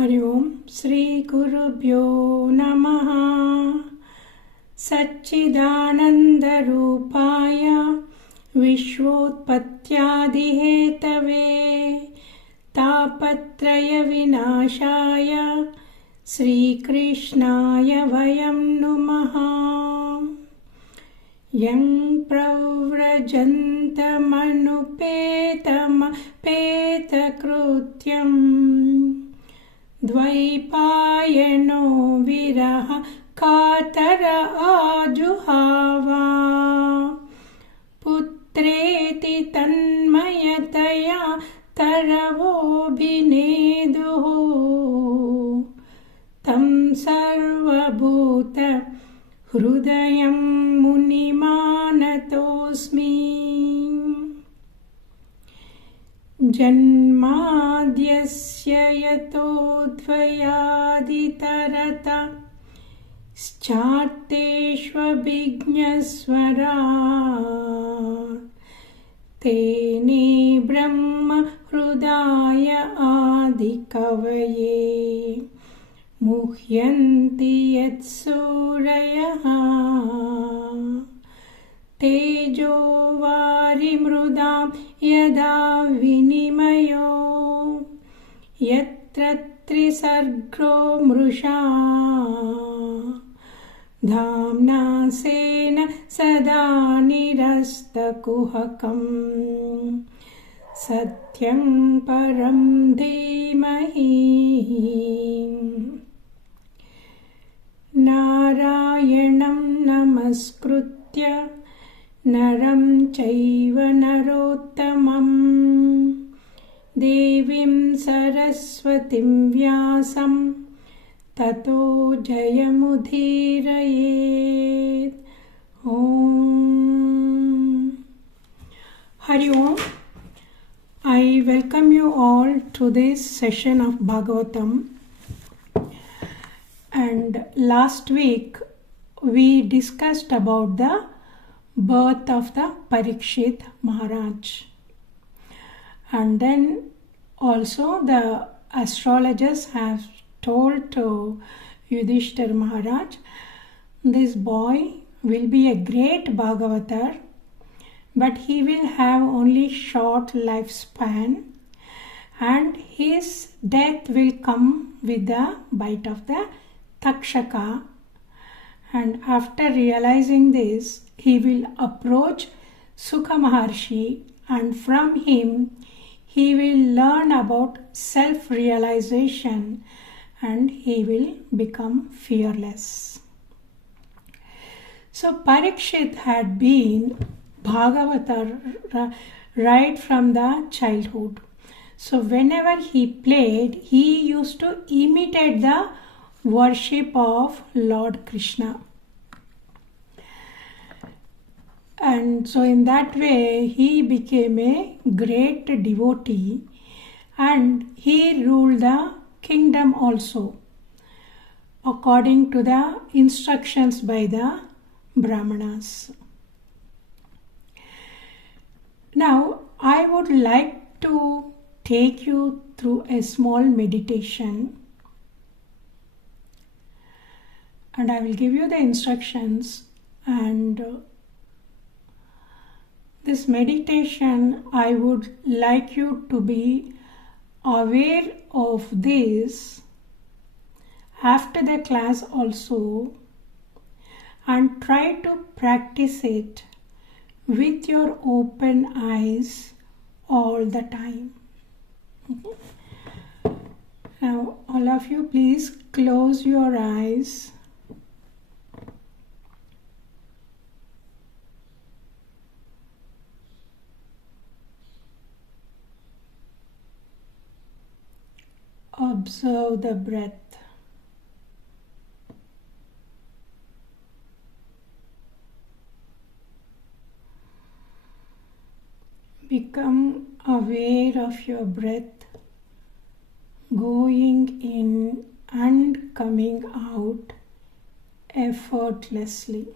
हरि ओम श्री गुरुभ्यो नमः। सच्चिदानन्दरूपाय विश्वोत्पत्त्यादिहेतवे तापत्रयविनाशाय श्रीकृष्णाय वयं नुमः। यं प्रव्रजन्तमनुपेतकृत्यम् द्वैपायनो विरह कातर आजुहावा पुत्रेति तन्मयतया तरवोऽभिनेदुः तं सर्वभूत हृदयं मुनिमानतोऽस्मि। जन्माद्यस्य यतोऽध्वयादितरतश्चार्तेष्वभिज्ञस्वराट् तेने ब्रह्म हृदाय आदिकवये मुह्यन्ति यत्सूरयः तेजो वारिमृदां यदा विनिमयो यत्र त्रिसर्गो मृषा धाम्ना स्वेन सदा निरस्तकुहकं सत्यं परं धीमहि। नारायणं नमस्कृत्य नरं चैव नरोत्तमं देवीं सरस्वतीं व्यासं ततो जयमुदीरयेत्। Om Hari Om. I welcome you all to this session of Bhagavatam. And last week we discussed about the birth of the Parikshit Maharaj, and then also the astrologers have told to Yudhishthir Maharaj, this boy will be a great Bhagavatar, but he will have only short lifespan and his death will come with the bite of the Takshaka. And after realizing this, he will approach Sukha Maharshi, and from him he will learn about self-realization and he will become fearless. So Parikshit had been Bhagavatar right from the childhood. So whenever he played, he used to imitate the worship of Lord Krishna. And so in that way he became a great devotee and he ruled the kingdom also according to the instructions by the Brahmanas. Now I would like to take you through a small meditation, and I will give you the instructions. And this meditation, I would like you to be aware of this after the class also, and try to practice it with your open eyes all the time. Okay? Now all of you please close your eyes. Observe the breath. Become aware of your breath going in and coming out effortlessly.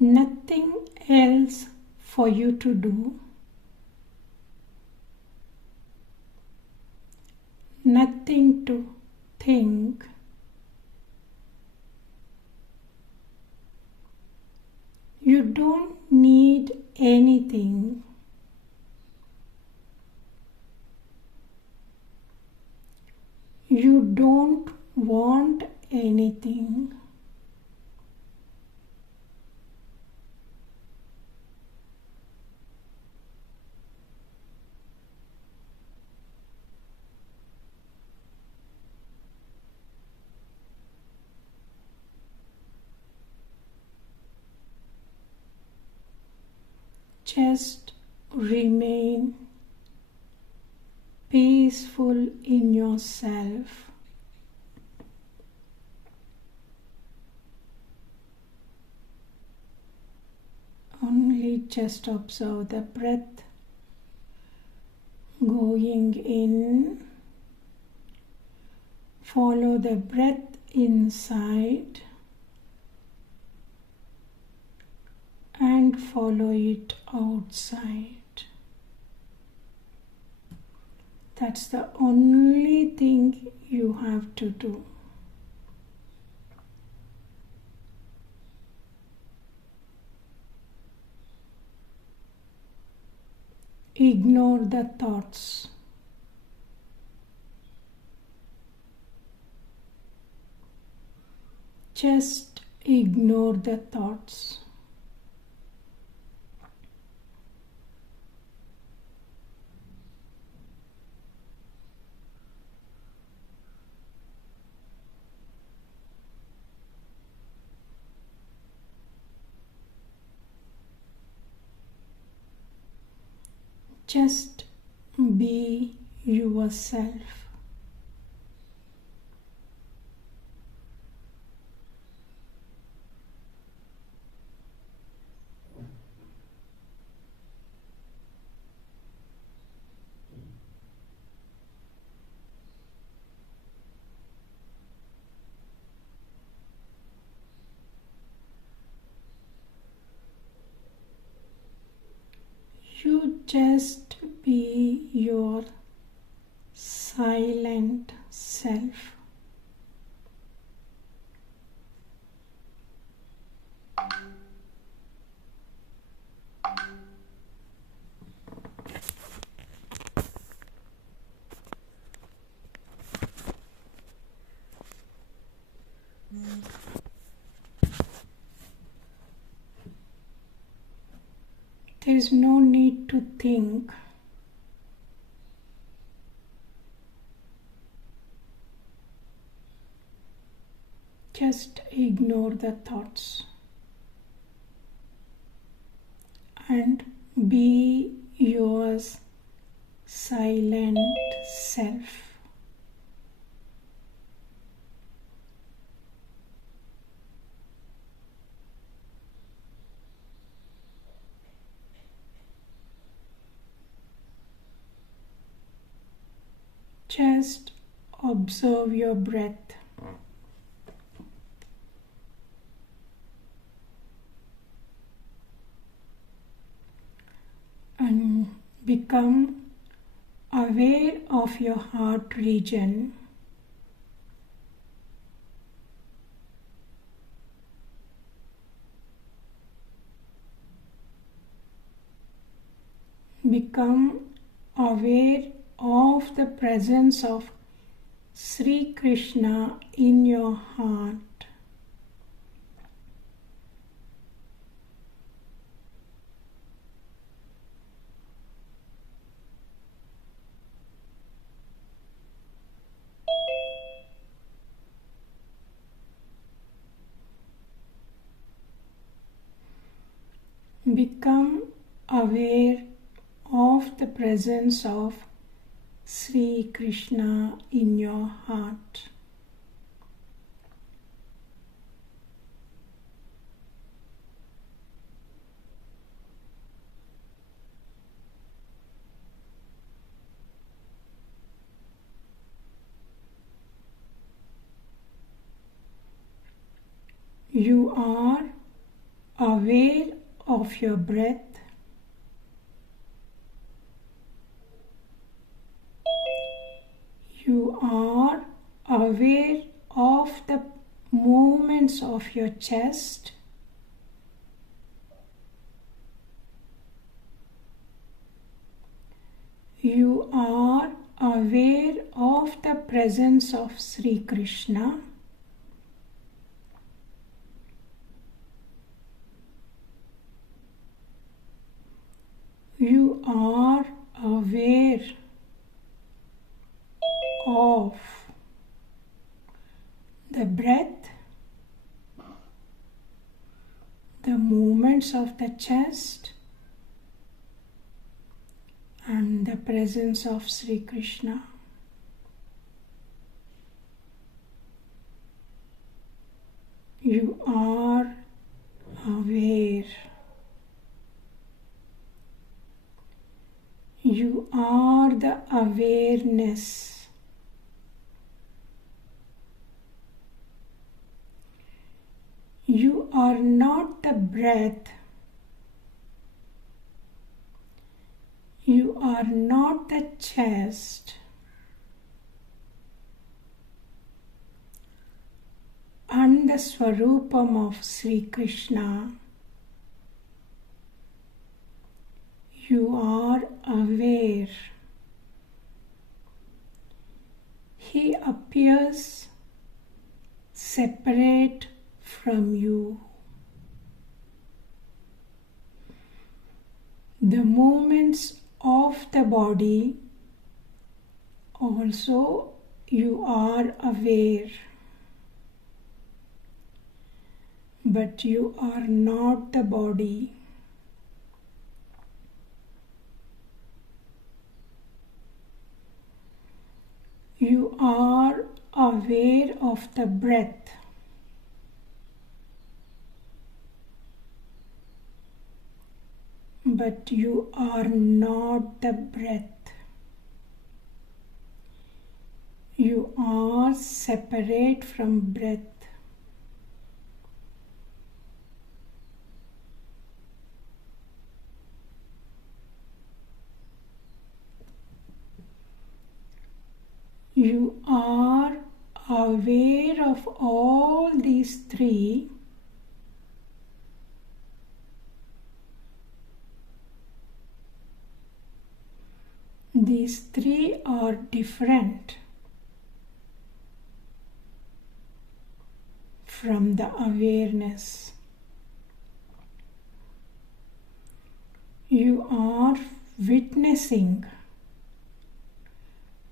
nothing else for you to do, nothing to think, you don't need anything. You don't want anything. Just remain peaceful in yourself. Only just observe the breath going in. Follow the breath inside and follow it outside. That's the only thing you have to do. Ignore the thoughts. Just ignore the thoughts. Just be yourself. You just be your silent self. There is no need to think. Just ignore the thoughts and be your silent self. Just observe your breath. And become aware of your heart region. Become aware of the presence of Sri Krishna in your heart. Become aware of the presence of Sri Krishna in your heart. You are aware of your breath. You are aware of the movements of your chest. You are aware of the presence of Sri Krishna. You are aware of the breath, the movements of the chest, and the presence of Sri Krishna. You are aware. You are the awareness. You are not the breath. You are not the chest. And the Swarupam of Sri Krishna. You are aware. He appears separate from you. The movements of the body also you are aware, but you are not the body. You are aware of the breath. But you are not the breath. You are separate from breath. You are aware of all these three. These three are different from the awareness. You are witnessing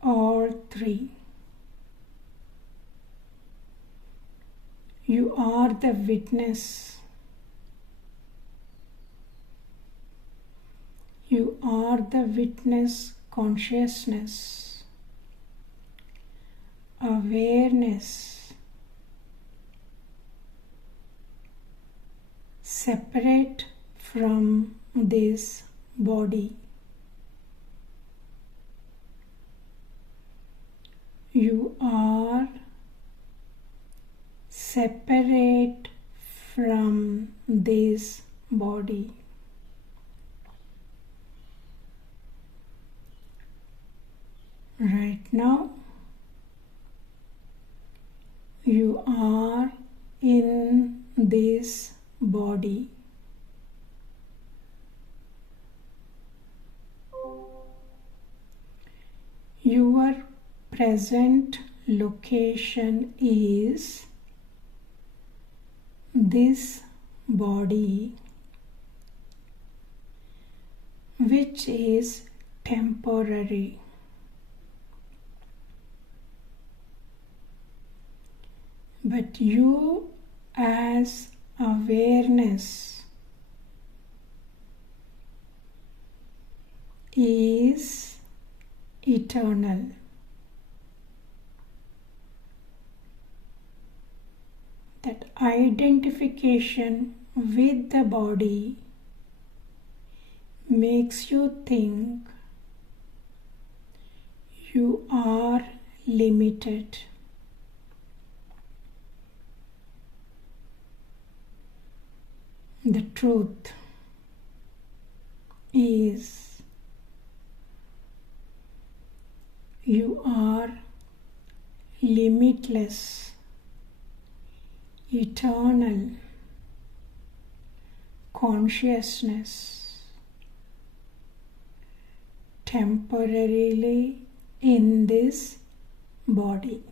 all three. You are the witness. You are the witness consciousness, awareness, separate from this body. You are separate from this body. Right now, you are in this body. Your present location is this body, which is temporary. But you as awareness is eternal. That identification with the body makes you think you are limited. The truth is you are limitless, eternal consciousness, temporarily in this body.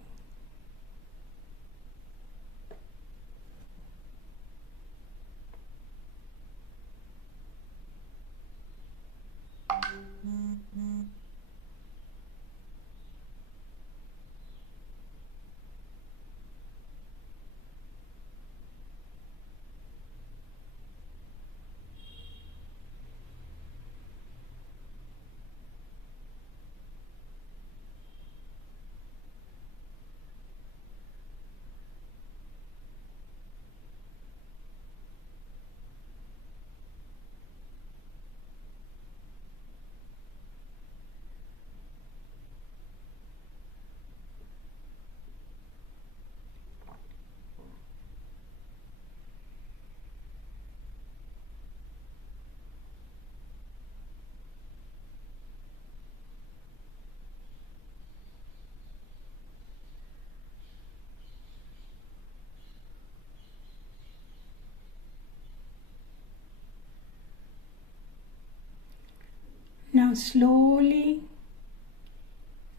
Now slowly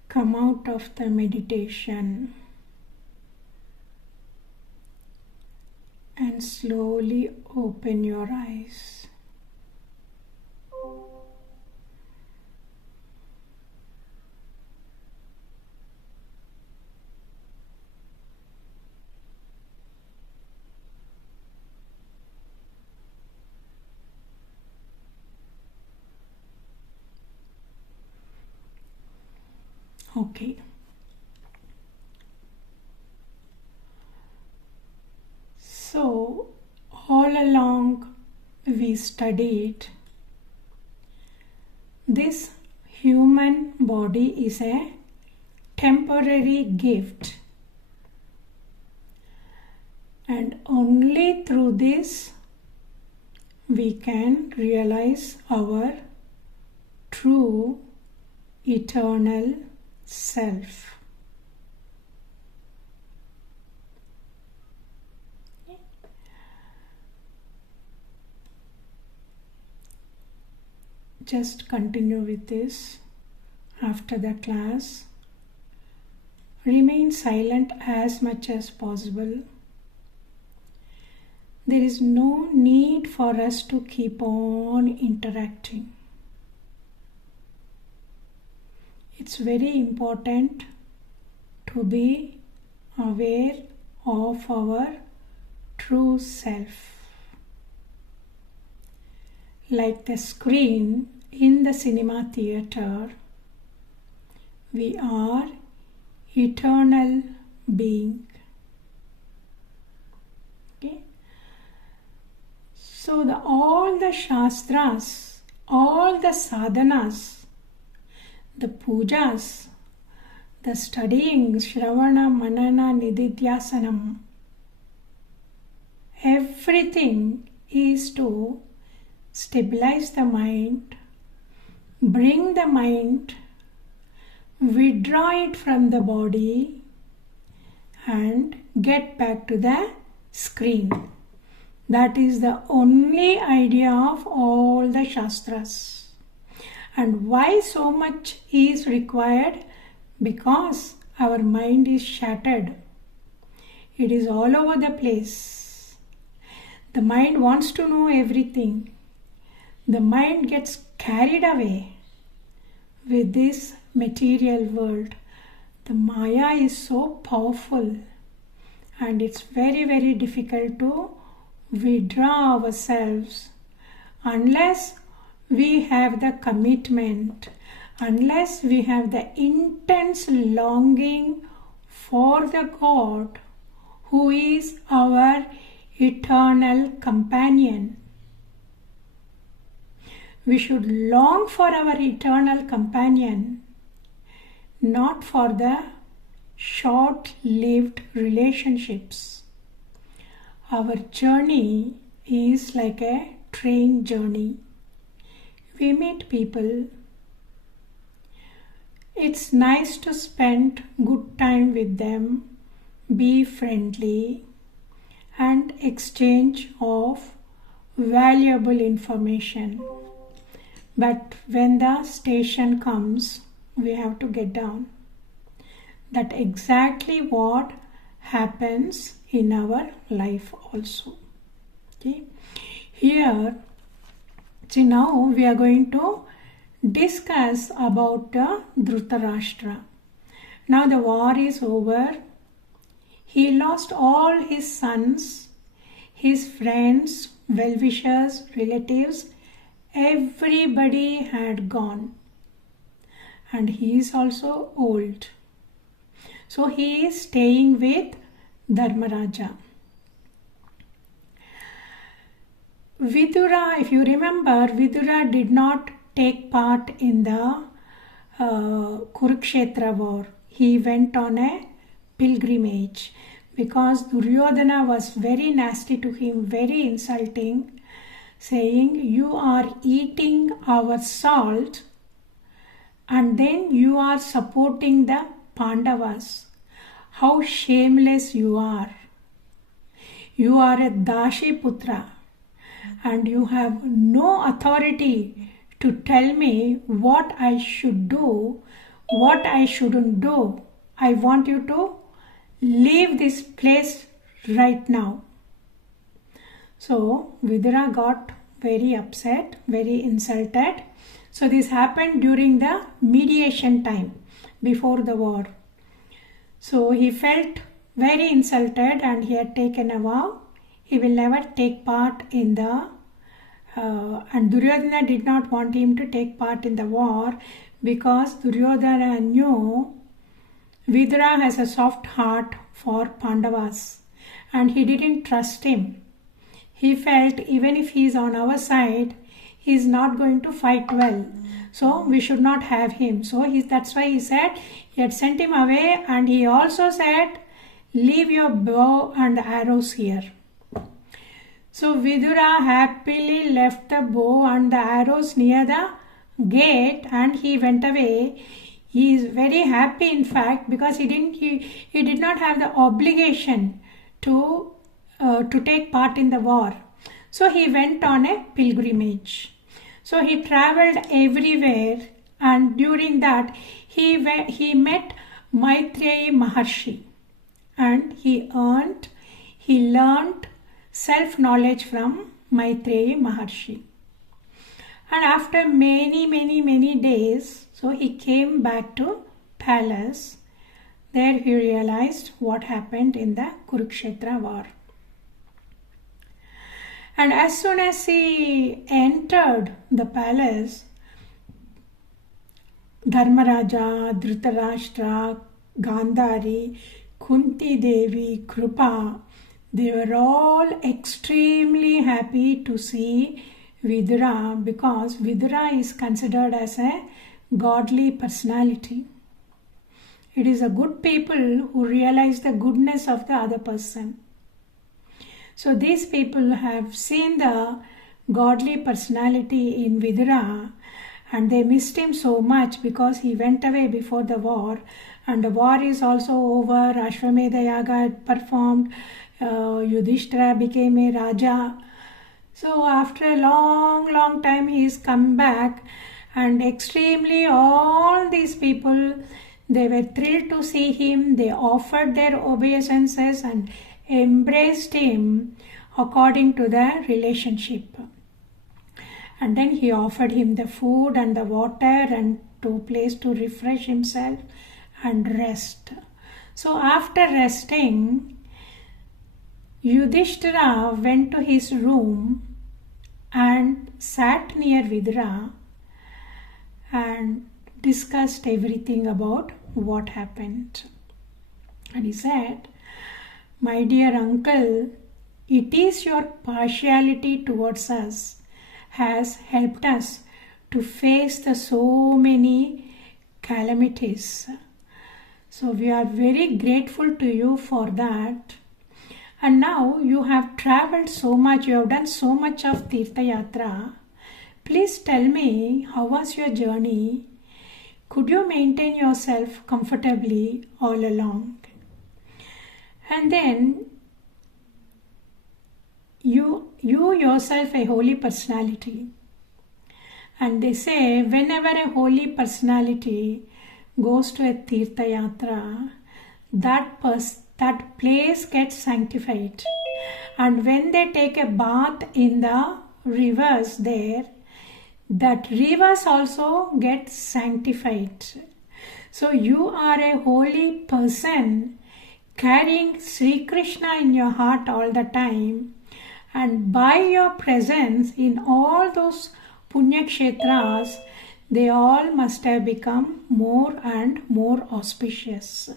come out of the meditation and slowly open your eyes. Okay. So, all along we studied this human body is a temporary gift, and only through this we can realize our true eternal self. Just continue with this after the class. Remain silent as much as possible. There is no need for us to keep on interacting. It's very important to be aware of our true self. Like the screen in the cinema theater, we are eternal being. Okay? So all the shastras, all the sadhanas, the pujas, the studying, Shravana, Manana, Nididhyasanam, everything is to stabilize the mind, bring the mind, withdraw it from the body, and get back to the screen. That is the only idea of all the shastras. And why so much is required? Because our mind is shattered. It is all over the place. The mind wants to know everything. The mind gets carried away with this material world. The Maya is so powerful, and it's very, very difficult to withdraw ourselves unless we have the commitment, unless we have the intense longing for the God who is our eternal companion. We should long for our eternal companion, not for the short-lived relationships. Our journey is like a train journey. We meet people. It's nice to spend good time with them, be friendly, and exchange of valuable information. But when the station comes, we have to get down. That's exactly what happens in our life also. Okay. Here, see, now we are going to discuss about Dhritarashtra. Now the war is over. He lost all his sons, his friends, well-wishers, relatives. Everybody had gone. And he is also old. So he is staying with Dharmaraja. Vidura, if you remember, Vidura did not take part in the Kurukshetra war. He went on a pilgrimage because Duryodhana was very nasty to him, very insulting, saying, "You are eating our salt and then you are supporting the Pandavas. How shameless you are. You are a Dashi Putra and you have no authority to tell me what I should do, what I shouldn't do. I want you to leave this place right now." So Vidura got very upset, very insulted. So this happened during the mediation time before the war. So he felt very insulted and he had taken a vow. He will never take part in the and Duryodhana did not want him to take part in the war because Duryodhana knew Vidura has a soft heart for Pandavas and he didn't trust him. He felt even if he is on our side, he is not going to fight well. So we should not have him. So that's why he said he had sent him away, and he also said, "Leave your bow and arrows here." So Vidura happily left the bow and the arrows near the gate and he went away. He is very happy, in fact, because he did not have the obligation to take part in the war. So he went on a pilgrimage. So he traveled everywhere, and during that he met Maitreyi Maharshi, and he learned self-knowledge from Maitreyi Maharshi. And after many days, so he came back to palace. There he realized what happened in the Kurukshetra war. And as soon as he entered the palace, Dharmaraja, Dhritarashtra, Gandhari, Kunti Devi, Krupa, they were all extremely happy to see Vidura because Vidura is considered as a godly personality. It is a good people who realize the goodness of the other person. So these people have seen the godly personality in Vidura and they missed him so much because he went away before the war, and the war is also over. Ashwamedha Yaga had performed, Yudhishthira became a Raja. So after a long time he is come back, and extremely all these people, they were thrilled to see him. They offered their obeisances and embraced him according to the relationship. And then he offered him the food and the water and to place to refresh himself and rest. So after resting, Yudhishthira went to his room and sat near Vidura and discussed everything about what happened. And he said, "My dear uncle, it is your partiality towards us has helped us to face the so many calamities. So we are very grateful to you for that. And now you have traveled so much, you have done so much of Tirtha Yatra. Please tell me, how was your journey? Could you maintain yourself comfortably all along? And then you yourself a holy personality. And they say whenever a holy personality goes to a Tirtha Yatra, that place gets sanctified. And when they take a bath in the rivers there, that rivers also get sanctified. So you are a holy person carrying Sri Krishna in your heart all the time, and by your presence in all those Punya Kshetras, they all must have become more and more auspicious.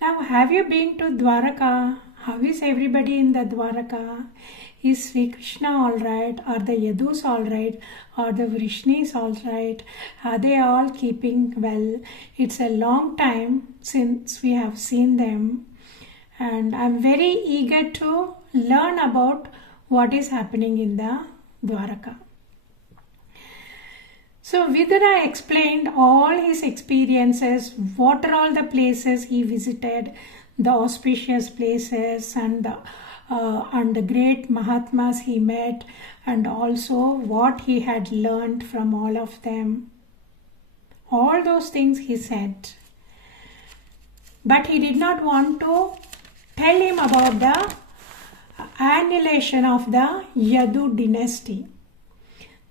Now, have you been to Dwaraka? How is everybody in the Dwaraka? Is Sri Krishna alright? Are the Yadus alright? Are the Vrishnis alright? Are they all keeping well? It's a long time since we have seen them, and I'm very eager to learn about what is happening in the Dwaraka. So Vidura explained all his experiences, what are all the places he visited, the auspicious places, and the great Mahatmas he met, and also what he had learned from all of them. All those things he said. But he did not want to tell him about the annihilation of the Yadu dynasty.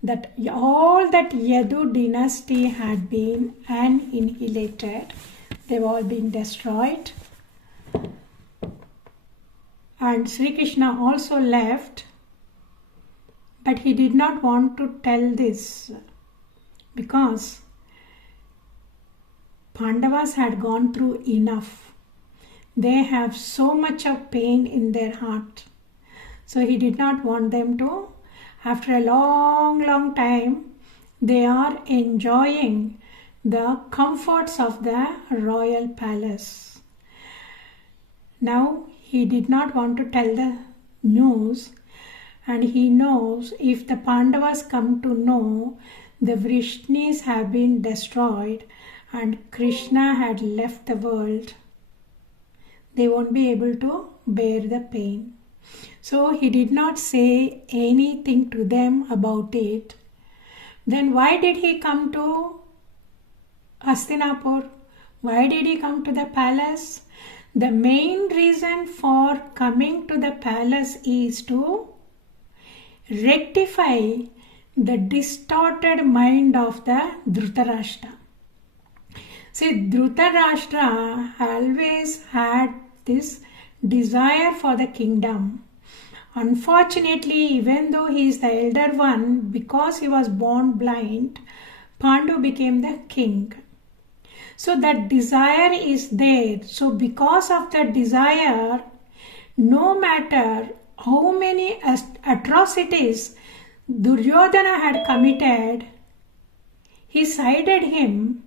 That all that Yadu dynasty had been annihilated. They've all been destroyed. And Sri Krishna also left. But he did not want to tell this because Pandavas had gone through enough. They have so much of pain in their heart. So he did not want them to. After a long time, they are enjoying the comforts of the royal palace. Now, he did not want to tell the news, and he knows if the Pandavas come to know the Vrishnis have been destroyed and Krishna had left the world, they won't be able to bear the pain. So he did not say anything to them about it. Then why did he come to Hastinapur? Why did he come to the palace? The main reason for coming to the palace is to rectify the distorted mind of the Dhritarashtra. See, Dhritarashtra always had this desire for the kingdom. Unfortunately, even though he is the elder one, because he was born blind, Pandu became the king. So that desire is there. So because of that desire, no matter how many atrocities Duryodhana had committed, he sided him,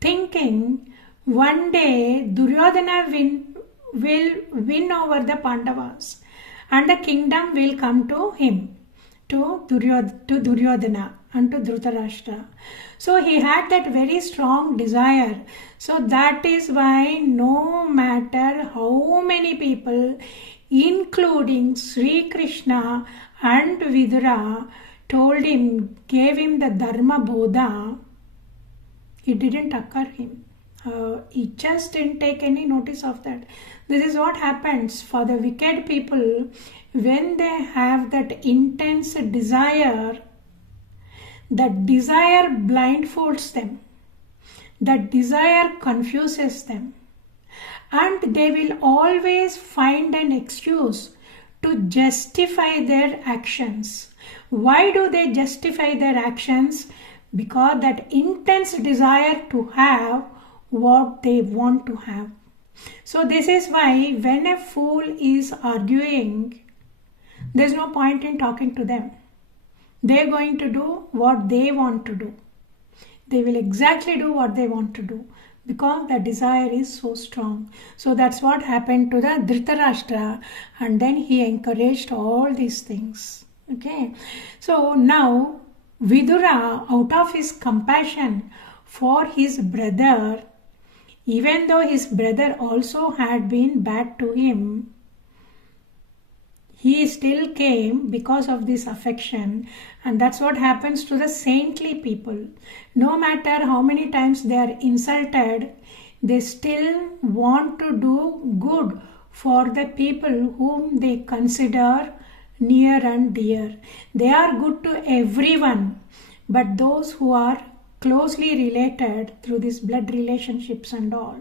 thinking one day Duryodhana will win over the Pandavas and the kingdom will come to him, to Duryodhana and to Dhritarashtra. So he had that very strong desire. So that is why no matter how many people, including Sri Krishna and Vidura, told him, gave him the Dharma Bodha, it didn't occur him. He just didn't take any notice of that. This is what happens for the wicked people when they have that intense desire. That desire blindfolds them. That desire confuses them. And they will always find an excuse to justify their actions. Why do they justify their actions? Because that intense desire to have what they want to have. So this is why when a fool is arguing, there's no point in talking to them. They're going to do what they want to do. They will exactly do what they want to do because the desire is so strong. So that's what happened to the Dhritarashtra, and then he encouraged all these things. Okay, so now Vidura, out of his compassion for his brother, even though his brother also had been bad to him, he still came because of this affection. And that's what happens to the saintly people. No matter how many times they are insulted, they still want to do good for the people whom they consider near and dear. They are good to everyone, but those who are closely related through these blood relationships and all,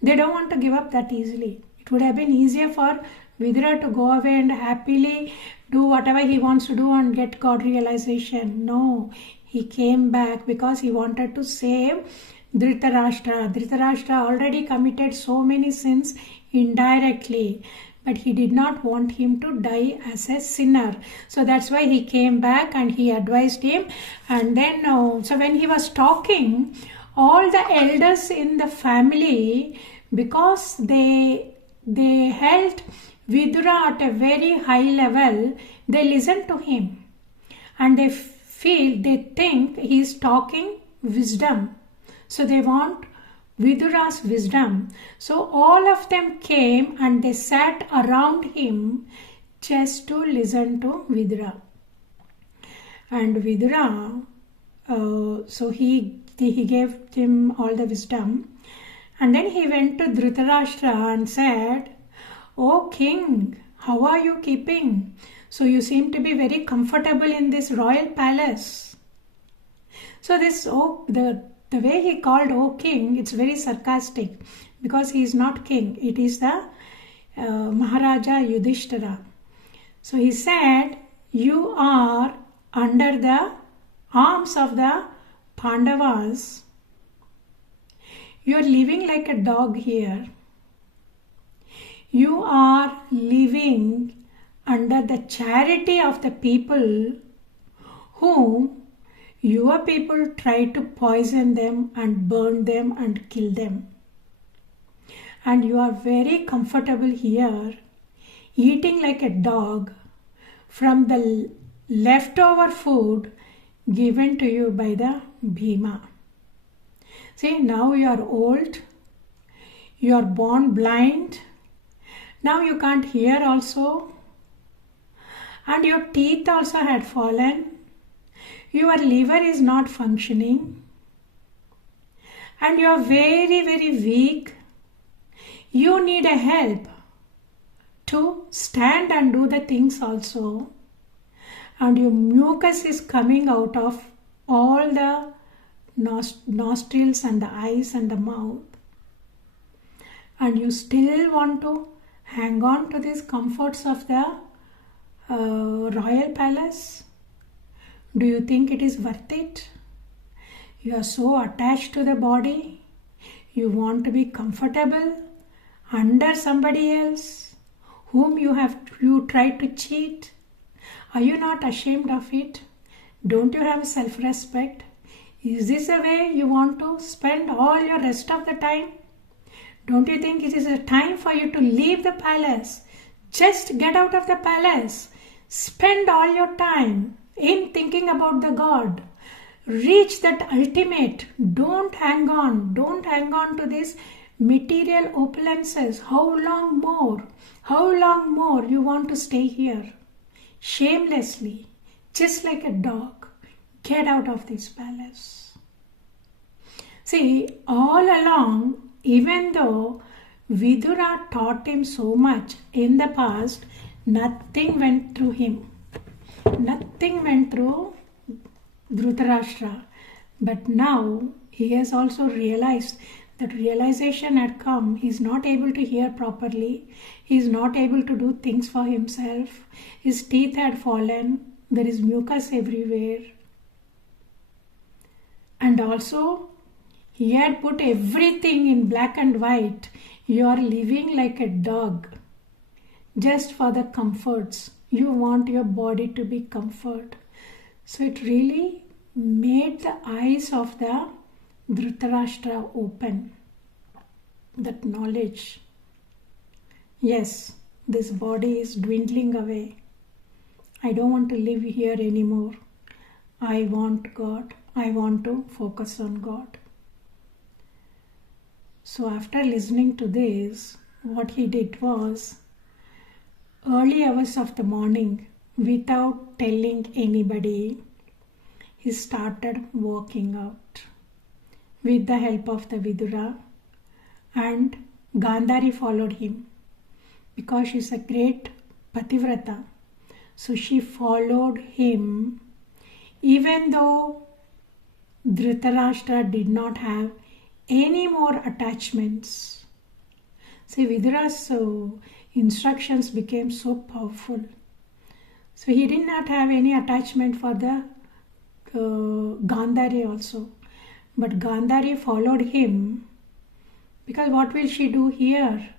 they don't want to give up that easily. It would have been easier for Vidura to go away and happily do whatever he wants to do and get God realization. No, he came back because he wanted to save Dhritarashtra. Dhritarashtra already committed so many sins indirectly, but he did not want him to die as a sinner. So that's why he came back and he advised him. And then, so when he was talking, all the elders in the family, because they held Vidura at a very high level, they listened to him. And they think he is talking wisdom. So they want Vidura's wisdom. So all of them came and they sat around him just to listen to Vidura. And Vidura, so he gave him all the wisdom. And then he went to Dhritarashtra and said, "Oh king, how are you keeping? So you seem to be very comfortable in this royal palace." So this, the way he called "O king," it's very sarcastic because he is not king. It is the Maharaja Yudhishthira. So he said, "You are under the arms of the Pandavas. You are living like a dog here. You are living under the charity of the people whom your people try to poison them and burn them and kill them. And you are very comfortable here, eating like a dog from the leftover food given to you by the Bhima. See, now you are old, you are born blind, now you can't hear also, and your teeth also had fallen, your liver is not functioning, and you are very, very weak. You need a help to stand and do the things also, and your mucus is coming out of all the nostrils and the eyes and the mouth, and you still want to hang on to these comforts of the royal palace. Do you think it is worth it? You are so attached to the body. You want to be comfortable under somebody else whom you tried to cheat. Are you not ashamed of it? Don't you have self-respect? Is this the way you want to spend all your rest of the time? Don't you think it is a time for you to leave the palace? Just get out of the palace. Spend all your time in thinking about the God. Reach that ultimate. Don't hang on. Don't hang on to these material opulences. How long more? How long more you want to stay here? Shamelessly, just like a dog. Get out of this palace. See, all along, even though Vidura taught him so much in the past, nothing went through him. Nothing went through Dhritarashtra. But now he has also realized that realization had come. He is not able to hear properly. He is not able to do things for himself. His teeth had fallen. There is mucus everywhere. And also, he had put everything in black and white. You are living like a dog just for the comforts. You want your body to be comfort. So it really made the eyes of the Dhritarashtra open. that knowledge. Yes, this body is dwindling away. I don't want to live here anymore. I want God. I want to focus on God. So after listening to this, what he did was, early hours of the morning, without telling anybody, he started walking out with the help of the Vidura, and Gandhari followed him because she's a great Pativrata. So she followed him even though Dhritarashtra did not have any more attachments. See, Vidura's instructions became so powerful. So he did not have any attachment for the Gandhari also. But Gandhari followed him because what will she do here?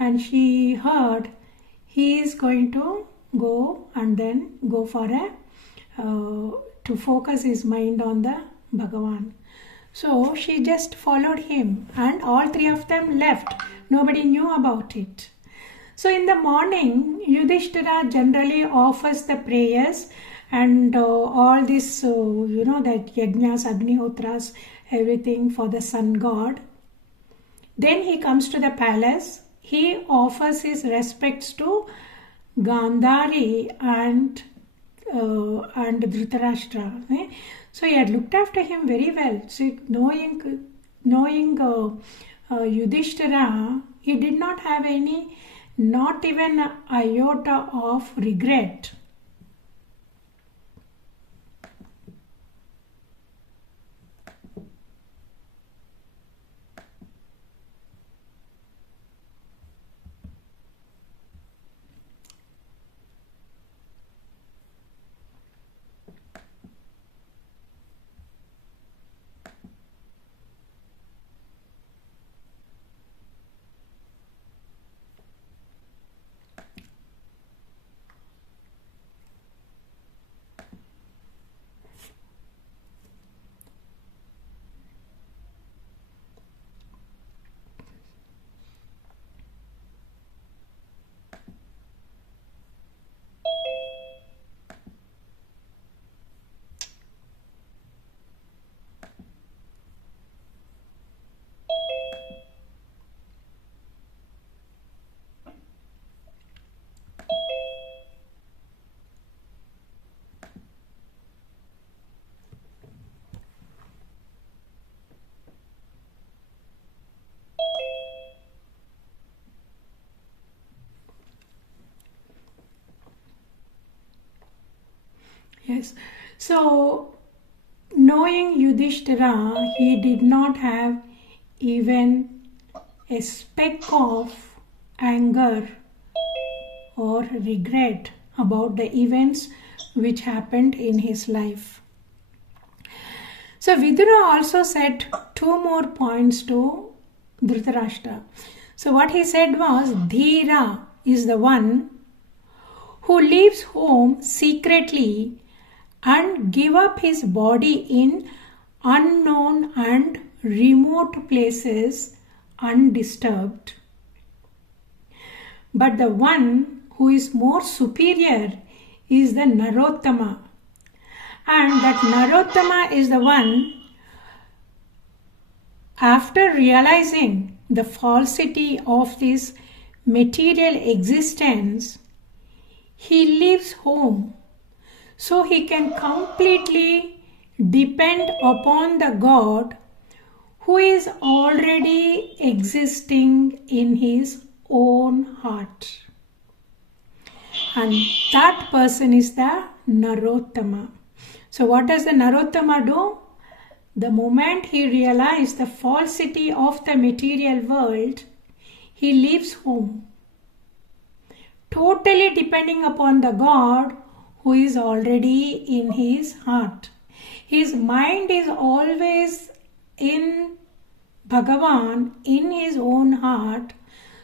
And she heard he is going to go and then go for to focus his mind on the Bhagavan. So she just followed him and all three of them left. Nobody knew about it. So in the morning, Yudhishthira generally offers the prayers and all this, that yajnas, agnihotras, everything for the sun god. Then he comes to the palace. He offers his respects to Gandhari and Dhritarashtra. Okay? So he had looked after him very well. So knowing Yudhishthira, he did not have any, not even an iota of regret. Yes. So, knowing Yudhishthira, he did not have even a speck of anger or regret about the events which happened in his life. So, Vidura also said two more points to Dhritarashtra. So, what he said was, Dhira is the one who leaves home secretly and give up his body in unknown and remote places undisturbed. But the one who is more superior is the Narottama. And that Narottama is the one, after realizing the falsity of this material existence, he leaves home so he can completely depend upon the God who is already existing in his own heart. And that person is the Narottama. So what does the Narottama do? The moment he realized the falsity of the material world, he leaves home, totally depending upon the God who is already in his heart. His mind is always in Bhagavan, in his own heart.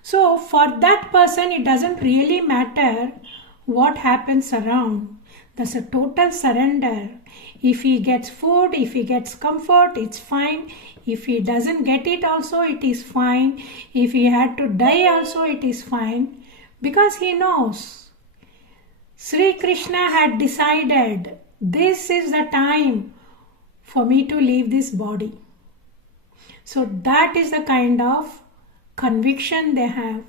So for that person, it doesn't really matter what happens around. That's a total surrender. If he gets food, if he gets comfort, it's fine. If he doesn't get it also, it is fine. If he had to die also, it is fine. Because he knows Sri Krishna had decided this is the time for me to leave this body. So that is the kind of conviction they have.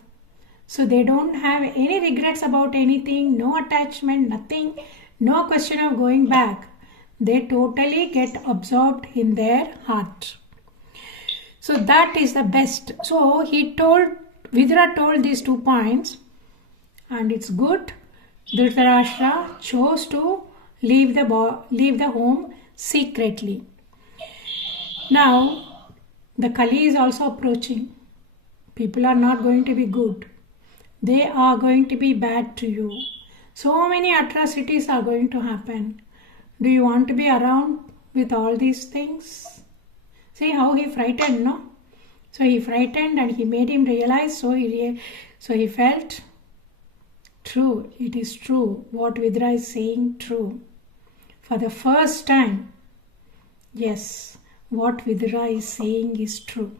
So they don't have any regrets about anything, no attachment, nothing, no question of going back. They totally get absorbed in their heart. So that is the best. So Vidura told these 2 points, and it's good. Dhritarashtra chose to leave the home secretly. Now, the Kali is also approaching. People are not going to be good. They are going to be bad to you. So many atrocities are going to happen. Do you want to be around with all these things? See how he frightened, no? So he frightened and he made him realize. So he felt true. It is true. What Vidura is saying, true. For the first time, yes, what Vidura is saying is true.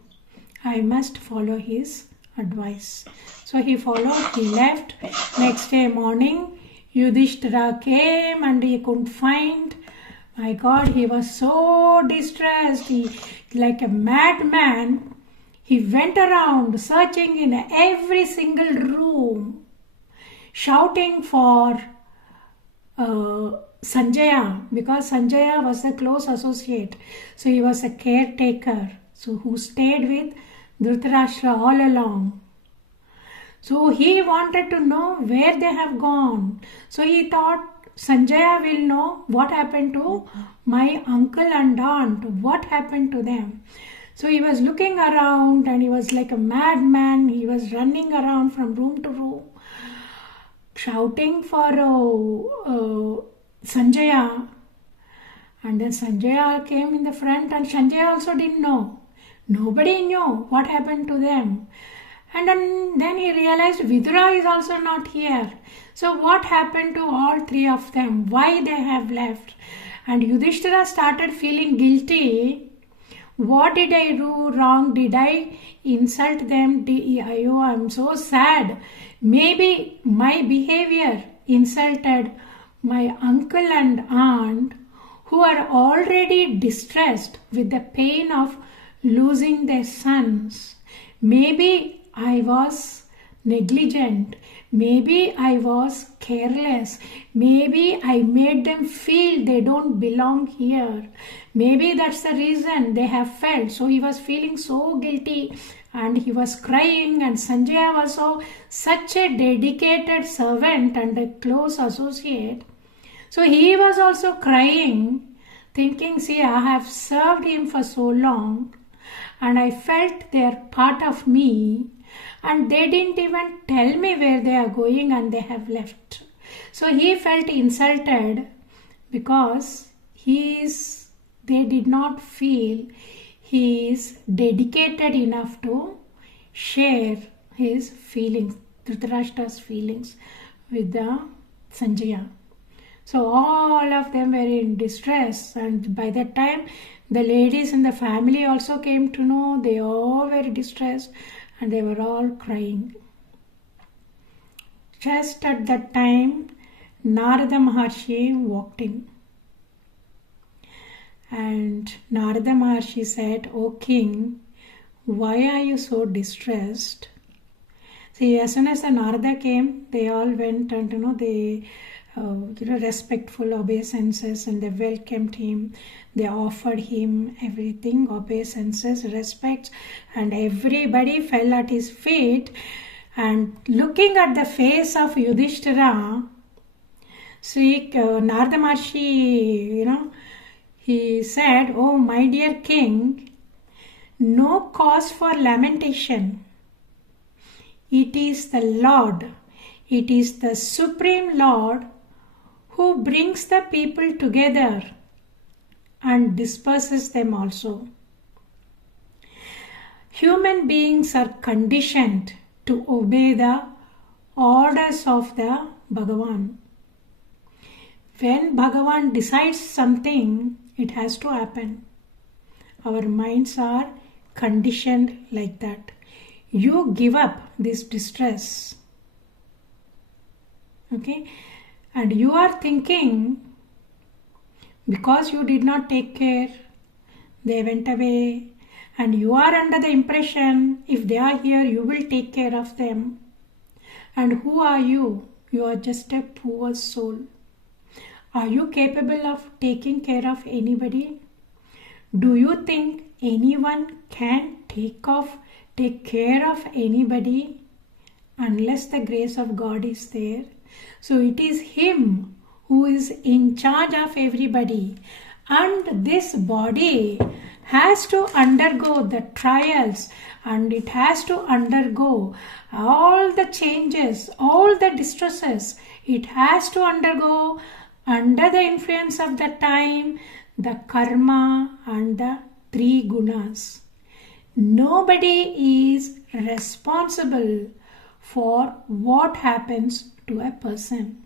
I must follow his advice. So he followed, he left. Next day morning, Yudhishthira came and he couldn't find. My God, he was so distressed. He, like a madman, he went around searching in every single room, shouting for Sanjaya, because Sanjaya was a close associate. So he was a caretaker, so who stayed with Dhritarashtra all along. So he wanted to know where they have gone. So he thought Sanjaya will know what happened to my uncle and aunt, what happened to them. So he was looking around and he was like a madman. He was running around from room to room, shouting for Sanjaya. And then Sanjaya came in the front and Sanjaya also didn't know. Nobody knew what happened to them. And then he realized Vidura is also not here. So what happened to all 3 of them? Why they have left? And Yudhishthira started feeling guilty. What did I do wrong? Did I insult them? I'm so sad. Maybe my behavior insulted my uncle and aunt, who are already distressed with the pain of losing their sons. Maybe I was negligent. Maybe I was careless. Maybe I made them feel they don't belong here. Maybe that's the reason they have felt. So he was feeling so guilty and he was crying, and Sanjaya was such a dedicated servant and a close associate. So he was also crying, thinking, see, I have served him for so long and I felt they are part of me, and they didn't even tell me where they are going and they have left. So he felt insulted because they did not feel he is dedicated enough to share his feelings, Dhritarashtra's feelings, with the Sanjaya. So all of them were in distress, and by that time the ladies in the family also came to know. They all were distressed and they were all crying. Just at that time, Narada Maharshi walked in. And Narada Maharshi said, "O king, why are you so distressed?" See, as soon as the Narada came, they all went and they respectful obeisances, and they welcomed him. They offered him everything, obeisances, respects, and everybody fell at his feet. And looking at the face of Yudhishthira, Narada Maharshi, he said, "Oh, my dear king, no cause for lamentation. It is the Lord, it is the Supreme Lord who brings the people together and disperses them also. Human beings are conditioned to obey the orders of the Bhagavan. When Bhagavan decides something, it has to happen. Our minds are conditioned like that. You give up this distress. Okay? And you are thinking, because you did not take care, they went away, and you are under the impression if they are here, you will take care of them. And who are you? You are just a poor soul. Are you capable of taking care of anybody? Do you think anyone can take care of anybody unless the grace of God is there? So it is Him who is in charge of everybody. And this body has to undergo the trials, and it has to undergo all the changes, all the distresses. It has to undergo under the influence of the time, the karma and the three gunas. Nobody is responsible for what happens to a person.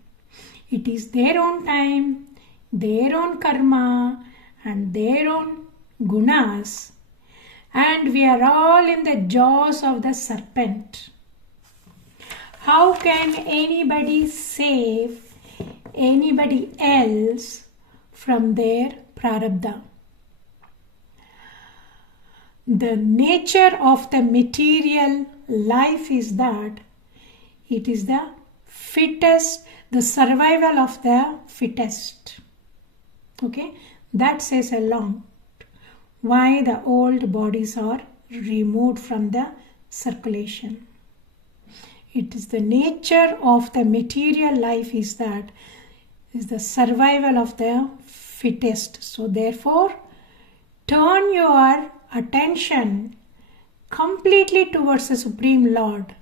It is their own time, their own karma and their own gunas, and we are all in the jaws of the serpent. How can anybody save anybody else from their prarabdha? The nature of the material life is that it is the fittest, the survival of the fittest. Okay, that says a lot why the old bodies are removed from the circulation. It is the nature of the material life is that is the survival of the fittest. So therefore, turn your attention completely towards the Supreme Lord.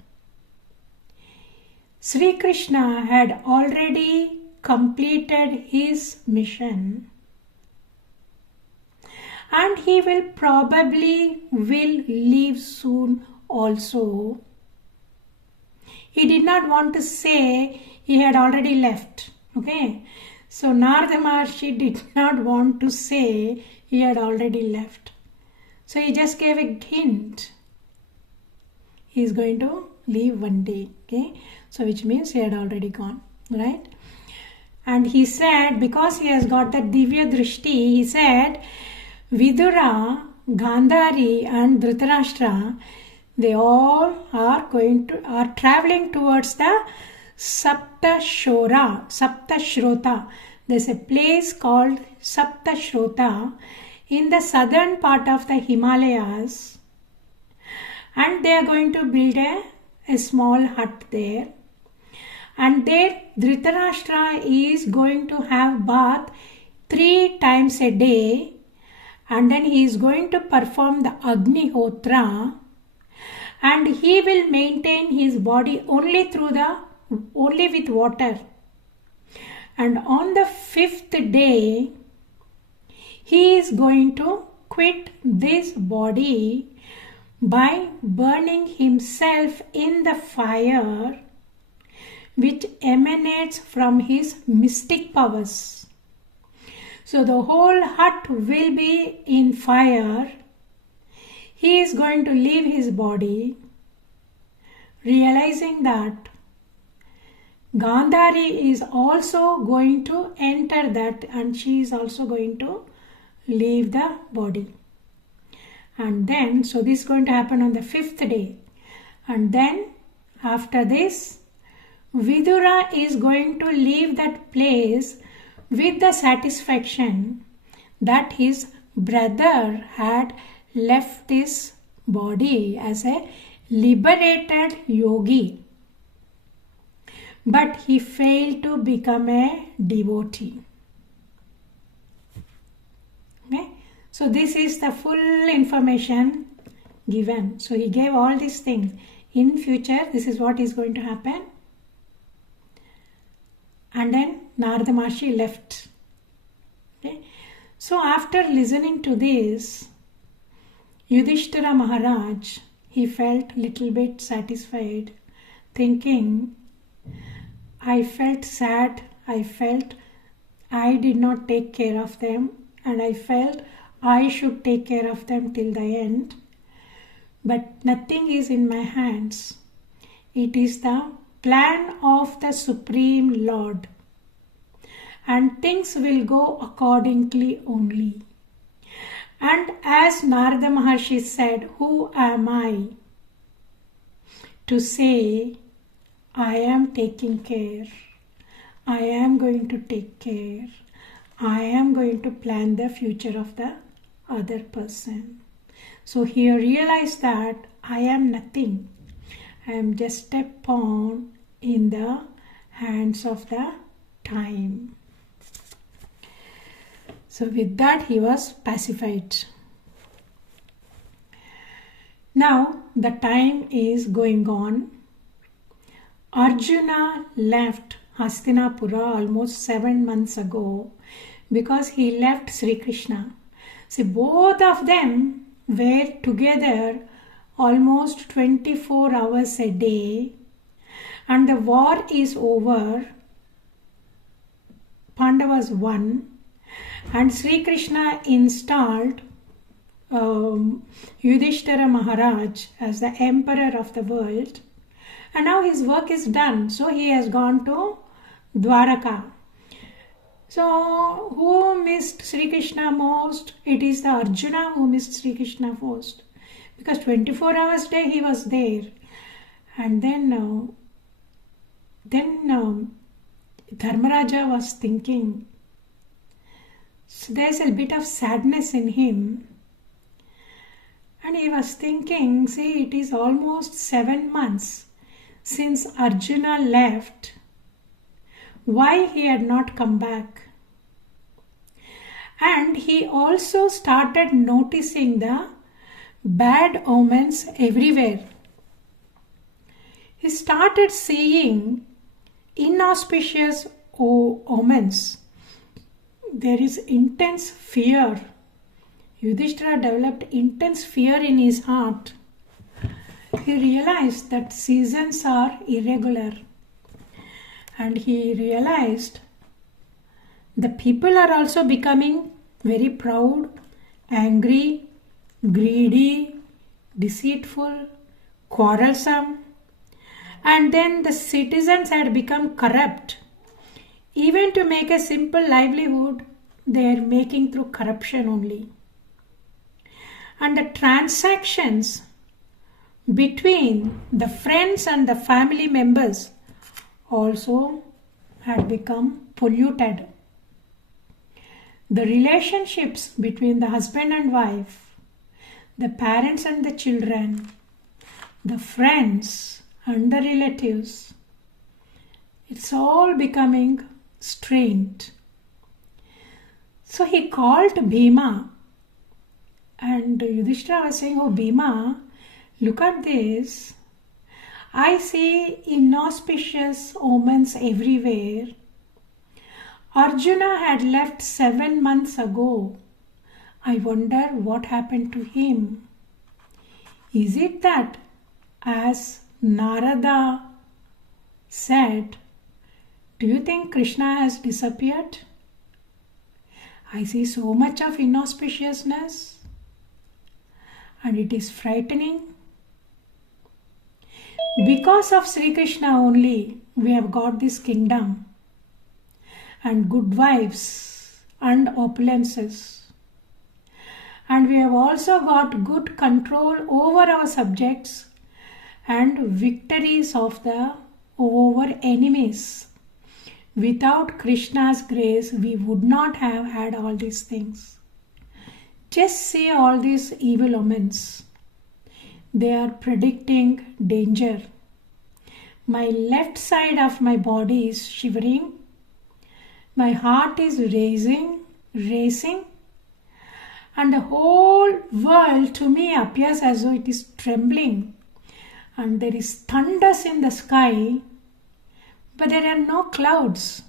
Sri Krishna had already completed his mission, and he will probably leave soon also. He did not want to say he had already left. Okay, so Narada Maharshi did not want to say he had already left. So he just gave a hint. He is going to leave one day. Okay, so which means he had already gone, right? And he said, because he has got that Divya Drishti, he said, Vidura, Gandhari and Dhritarashtra, they all are traveling towards the Saptashrota. There's a place called Saptashrota in the southern part of the Himalayas, and they are going to build a small hut there. And there Dhritarashtra is going to have bath 3 times a day, and then he is going to perform the Agnihotra, and he will maintain his body only with water. And on the 5th day, he is going to quit this body by burning himself in the fire which emanates from his mystic powers. So the whole hut will be in fire. He is going to leave his body, realizing that Gandhari is also going to enter that, and she is also going to leave the body. And then, so this is going to happen on the 5th day. And then after this, Vidura is going to leave that place with the satisfaction that his brother had left this body as a liberated yogi, but he failed to become a devotee. Okay, so this is the full information given. So he gave all these things. In future, this is what is going to happen. And then Narada Maharshi left. Okay, so after listening to this, Yudhishthira Maharaj, he felt little bit satisfied, thinking, I felt sad, I felt I did not take care of them, and I felt I should take care of them till the end. But nothing is in my hands. It is the plan of the Supreme Lord, and things will go accordingly only. And as Narada Maharshi said, who am I to say I am taking care, I am going to take care, I am going to plan the future of the other person. So he realized that I am nothing. I am just a pawn in the hands of the time. So with that he was pacified. Now the time is going on. Arjuna left Hastinapura almost 7 months ago because he left Sri Krishna. See, both of them were together almost 24 hours a day, and the war is over. Pandavas won, and Sri Krishna installed Yudhishthira Maharaj as the emperor of the world, and now his work is done. So he has gone to Dwaraka. So who missed Sri Krishna most? It is the Arjuna who missed Sri Krishna most, because 24 hours a day he was there. And then Dharmaraja was thinking. So there's a bit of sadness in him. And he was thinking, see, it is almost 7 months since Arjuna left. Why he had not come back? And he also started noticing the bad omens everywhere. He started seeing inauspicious omens. There is intense fear. Yudhishthira developed intense fear in his heart. He realized that seasons are irregular. And he realized the people are also becoming very proud, angry, greedy, deceitful, quarrelsome. And then the citizens had become corrupt. Even to make a simple livelihood, they are making through corruption only. And the transactions between the friends and the family members also had become polluted. The relationships between the husband and wife, the parents and the children, the friends and the relatives, it's all becoming strained. So he called Bhima, and Yudhishthira was saying, oh Bhima, look at this. I see inauspicious omens everywhere. Arjuna had left 7 months ago. I wonder what happened to him. Is it that, as Narada said, do you think Krishna has disappeared? I see so much of inauspiciousness, and it is frightening. Because of Sri Krishna only, we have got this kingdom and good wives and opulences. And we have also got good control over our subjects and victories over enemies. Without Krishna's grace, we would not have had all these things. Just see all these evil omens. They are predicting danger. My left side of my body is shivering. My heart is racing. And the whole world to me appears as though it is trembling. And there is thunders in the sky, but there are no clouds.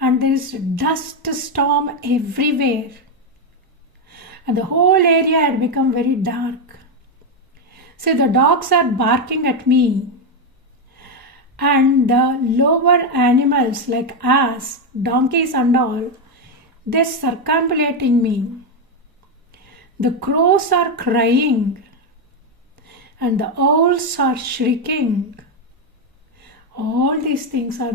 And there is dust storm everywhere. And the whole area had become very dark. So the dogs are barking at me. And the lower animals like ass, donkeys and all, they're circumambulating me. The crows are crying and the owls are shrieking. All these things are